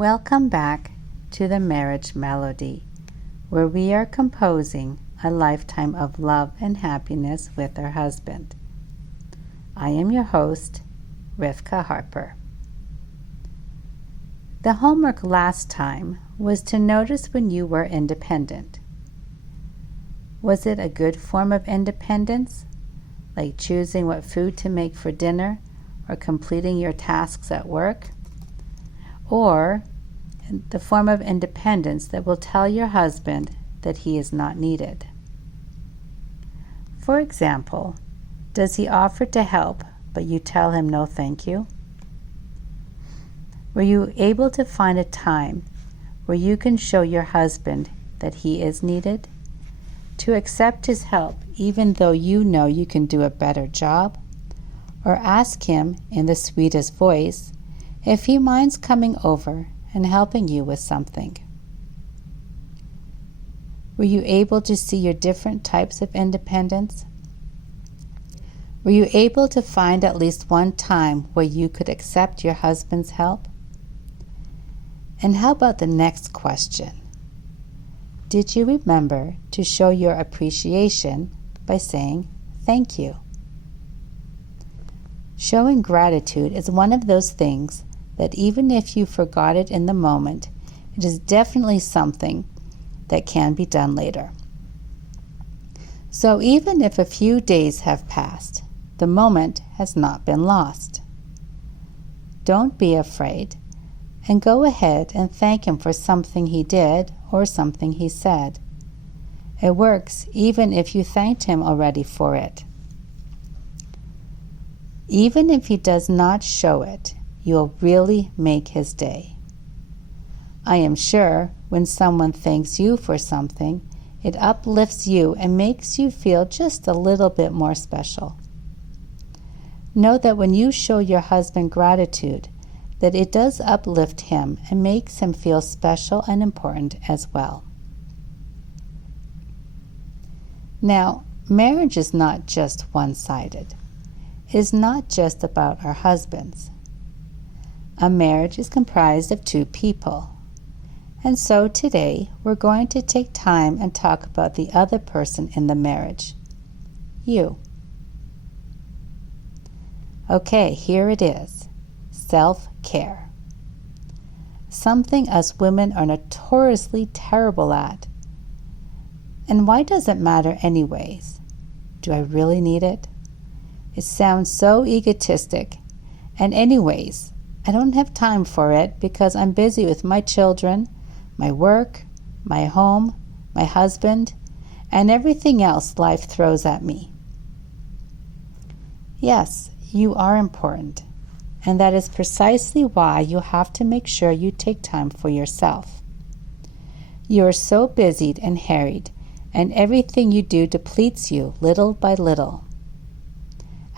Welcome back to the Marriage Melody, where we are composing a lifetime of love and happiness with our husband. I am your host, Rivka Harper. The homework last time was to notice when you were independent. Was it a good form of independence, like choosing what food to make for dinner or completing your tasks at work? Or the form of independence that will tell your husband that he is not needed? For example, does he offer to help, but you tell him no thank you? Were you able to find a time where you can show your husband that he is needed, to accept his help even though you know you can do a better job, or ask him in the sweetest voice if he minds coming over and helping you with something? Were you able to see your different types of independence? Were you able to find at least one time where you could accept your husband's help? And how about the next question? Did you remember to show your appreciation by saying thank you? Showing gratitude is one of those things that even if you forgot it in the moment, it is definitely something that can be done later. So even if a few days have passed, the moment has not been lost. Don't be afraid, and go ahead and thank him for something he did or something he said. It works even if you thanked him already for it. Even if he does not show it, you'll really make his day. I am sure when someone thanks you for something, it uplifts you and makes you feel just a little bit more special. Know that when you show your husband gratitude, that it does uplift him and makes him feel special and important as well. Now, marriage is not just one-sided. It is not just about our husbands. A marriage is comprised of two people. And so today we're going to take time and talk about the other person in the marriage, you. Okay, here it is. Self-care. Something us women are notoriously terrible at. And why does it matter anyways? Do I really need it? It sounds so egotistic. And anyways, I don't have time for it because I'm busy with my children, my work, my home, my husband, and everything else life throws at me. Yes, you are important, and that is precisely why you have to make sure you take time for yourself. You are so busied and harried, and everything you do depletes you little by little.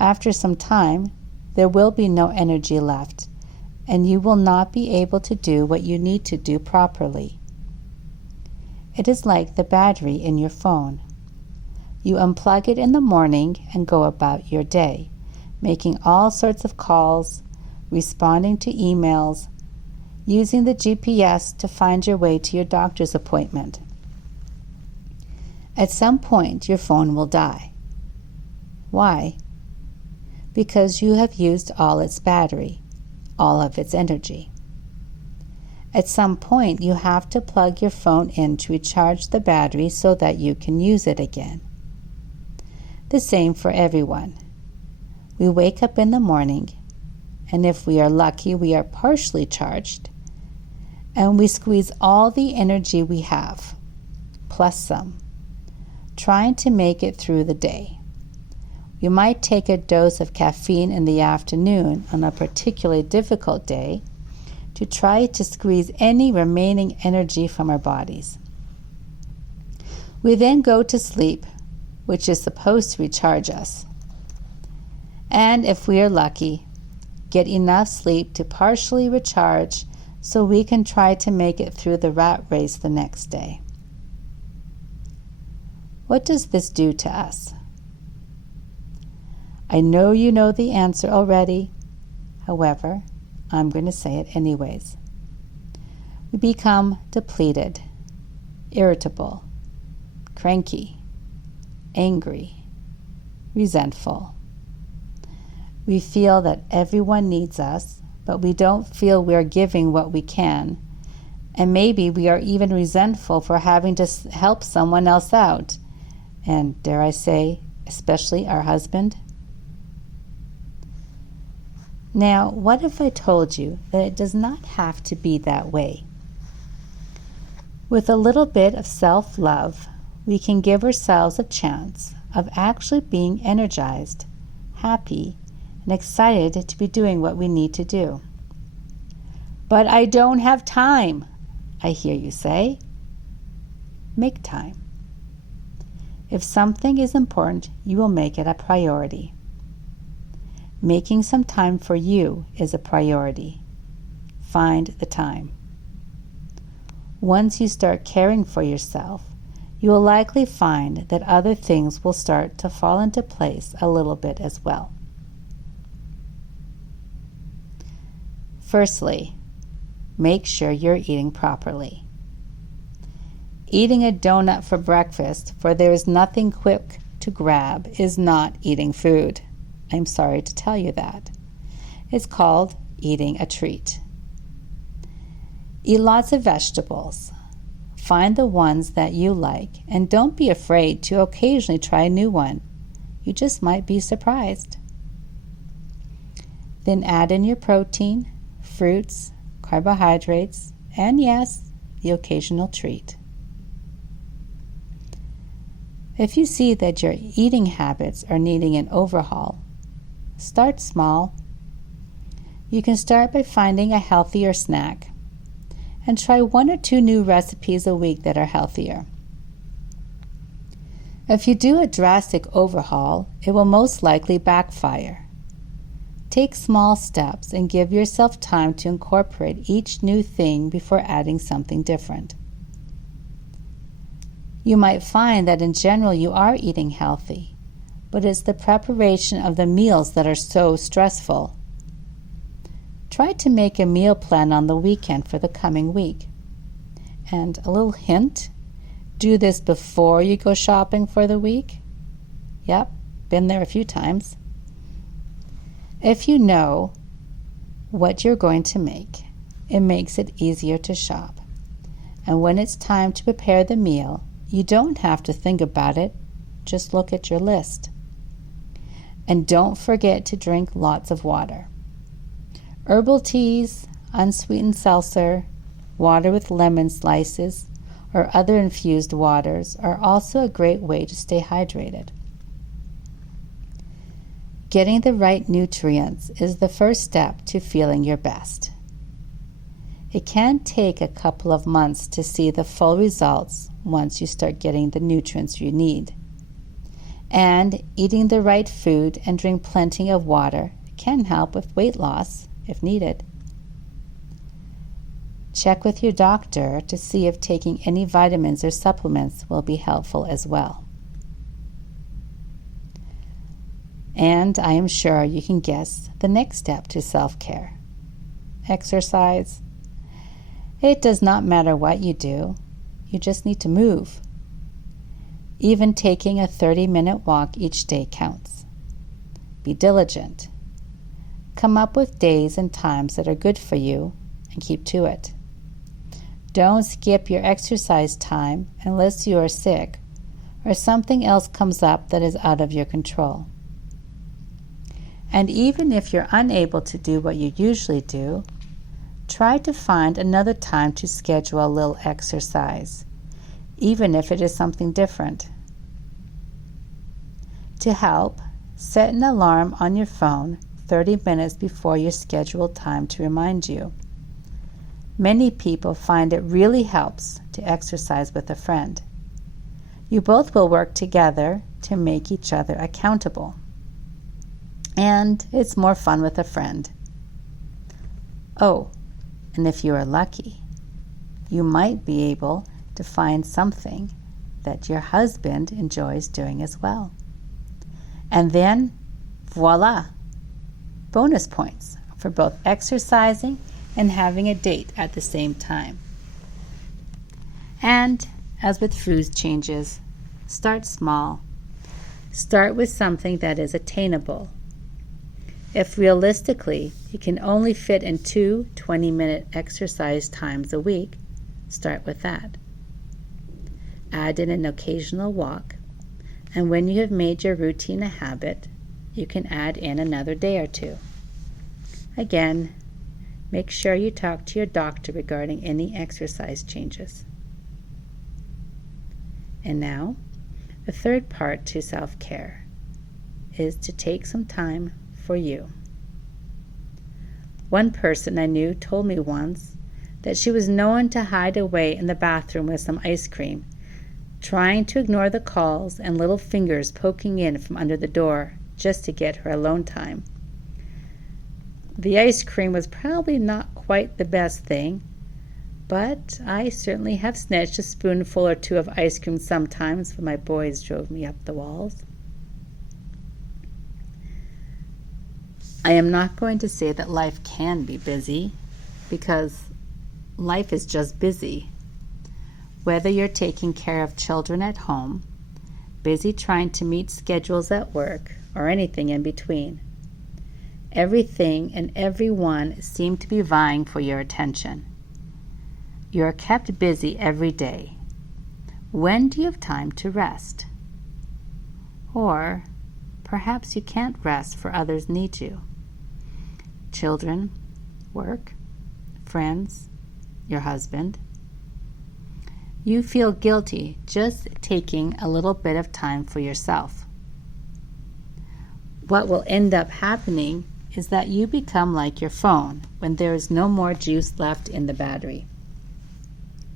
After some time, there will be no energy left, and you will not be able to do what you need to do properly. It is like the battery in your phone. You unplug it in the morning and go about your day, making all sorts of calls, responding to emails, using the GPS to find your way to your doctor's appointment. At some point, your phone will die. Why? Because you have used all its battery, all of its energy. At some point, you have to plug your phone in to recharge the battery so that you can use it again. The same for everyone. We wake up in the morning, and if we are lucky, we are partially charged, and we squeeze all the energy we have, plus some, trying to make it through the day. You might take a dose of caffeine in the afternoon on a particularly difficult day to try to squeeze any remaining energy from our bodies. We then go to sleep, which is supposed to recharge us. And if we are lucky, get enough sleep to partially recharge so we can try to make it through the rat race the next day. What does this do to us? I know you know the answer already. However, I'm going to say it anyways. We become depleted, irritable, cranky, angry, resentful. We feel that everyone needs us, but we don't feel we're giving what we can. And maybe we are even resentful for having to help someone else out. And dare I say, especially our husband? Now, what if I told you that it does not have to be that way? With a little bit of self-love, we can give ourselves a chance of actually being energized, happy, and excited to be doing what we need to do. But I don't have time, I hear you say. Make time. If something is important, you will make it a priority. Making some time for you is a priority. Find the time. Once you start caring for yourself, you will likely find that other things will start to fall into place a little bit as well. Firstly, make sure you're eating properly. Eating a donut for breakfast, for there is nothing quick to grab, is not eating food. I'm sorry to tell you that. It's called eating a treat. Eat lots of vegetables. Find the ones that you like, and don't be afraid to occasionally try a new one. You just might be surprised. Then add in your protein, fruits, carbohydrates, and yes, the occasional treat. If you see that your eating habits are needing an overhaul, start small. You can start by finding a healthier snack and try 1 or 2 new recipes a week that are healthier. If you do a drastic overhaul, it will most likely backfire. Take small steps and give yourself time to incorporate each new thing before adding something different. You might find that in general you are eating healthy, but it's the preparation of the meals that are so stressful. Try to make a meal plan on the weekend for the coming week. And a little hint, do this before you go shopping for the week. Yep, been there a few times. If you know what you're going to make, it makes it easier to shop. And when it's time to prepare the meal, you don't have to think about it, just look at your list. And don't forget to drink lots of water. Herbal teas, unsweetened seltzer, water with lemon slices, or other infused waters are also a great way to stay hydrated. Getting the right nutrients is the first step to feeling your best. It can take a couple of months to see the full results once you start getting the nutrients you need. And eating the right food and drink plenty of water can help with weight loss if needed. Check with your doctor to see if taking any vitamins or supplements will be helpful as well. And I am sure you can guess the next step to self-care. Exercise. It does not matter what you do, you just need to move. Even taking a 30-minute walk each day counts. Be diligent. Come up with days and times that are good for you and keep to it. Don't skip your exercise time unless you are sick or something else comes up that is out of your control. And even if you're unable to do what you usually do, try to find another time to schedule a little exercise, even if it is something different. To help, set an alarm on your phone 30 minutes before your scheduled time to remind you. Many people find it really helps to exercise with a friend. You both will work together to make each other accountable. And it's more fun with a friend. Oh, and if you are lucky, you might be able to find something that your husband enjoys doing as well. And then, voila! Bonus points for both exercising and having a date at the same time. And, as with food changes, start small. Start with something that is attainable. If realistically you can only fit in 2 20-minute exercise times a week, start with that. Add in an occasional walk, and when you have made your routine a habit, you can add in another day or two. Again, make sure you talk to your doctor regarding any exercise changes. And now, the third part to self-care is to take some time for you. One person I knew told me once that she was known to hide away in the bathroom with some ice cream, trying to ignore the calls and little fingers poking in from under the door just to get her alone time. The ice cream was probably not quite the best thing, but I certainly have snatched a spoonful or two of ice cream sometimes when my boys drove me up the walls. I am not going to say that life can be busy, because life is just busy. Whether you're taking care of children at home, busy trying to meet schedules at work, or anything in between, everything and everyone seem to be vying for your attention. You are kept busy every day. When do you have time to rest? Or perhaps you can't rest for others need you. Children, work, friends, your husband. You feel guilty just taking a little bit of time for yourself. What will end up happening is that you become like your phone when there is no more juice left in the battery.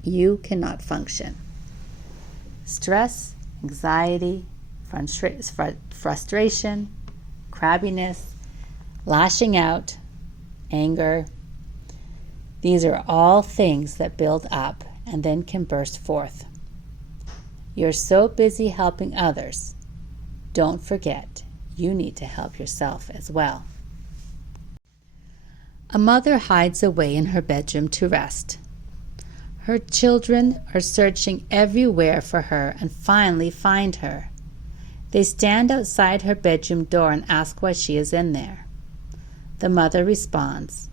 You cannot function. Stress, anxiety, frustration, crabbiness, lashing out, anger. These are all things that build up and then can burst forth. You're so busy helping others, don't forget you need to help yourself as well. A mother hides away in her bedroom to rest. Her children are searching everywhere for her and finally find her. They stand outside her bedroom door and ask why she is in there. The mother responds,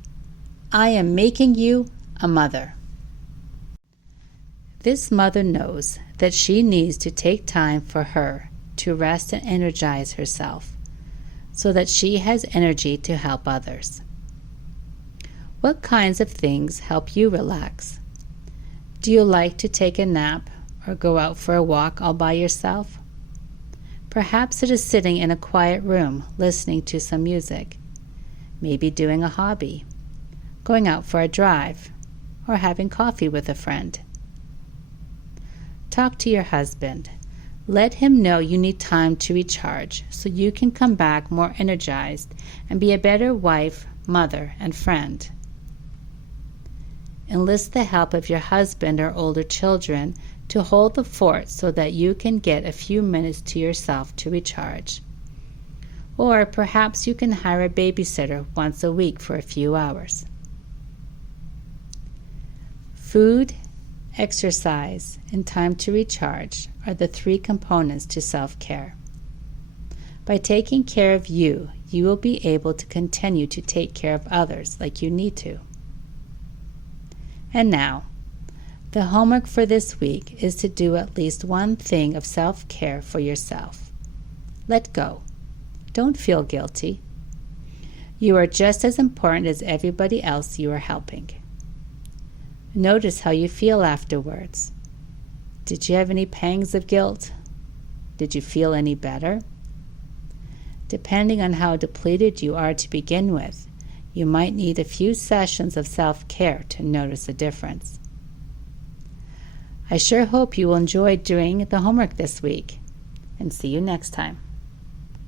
"I am making you a mother." This mother knows that she needs to take time for her to rest and energize herself so that she has energy to help others. What kinds of things help you relax? Do you like to take a nap or go out for a walk all by yourself? Perhaps it is sitting in a quiet room listening to some music, maybe doing a hobby, going out for a drive, or having coffee with a friend. Talk to your husband. Let him know you need time to recharge so you can come back more energized and be a better wife, mother, and friend. Enlist the help of your husband or older children to hold the fort so that you can get a few minutes to yourself to recharge. Or perhaps you can hire a babysitter once a week for a few hours. Food, exercise, and time to recharge are the 3 components to self-care. By taking care of you, you will be able to continue to take care of others like you need to. And now, the homework for this week is to do at least one thing of self-care for yourself. Let go. Don't feel guilty. You are just as important as everybody else you are helping. Notice how you feel afterwards. Did you have any pangs of guilt? Did you feel any better? Depending on how depleted you are to begin with, you might need a few sessions of self-care to notice a difference. I sure hope you will enjoy doing the homework this week, and see you next time.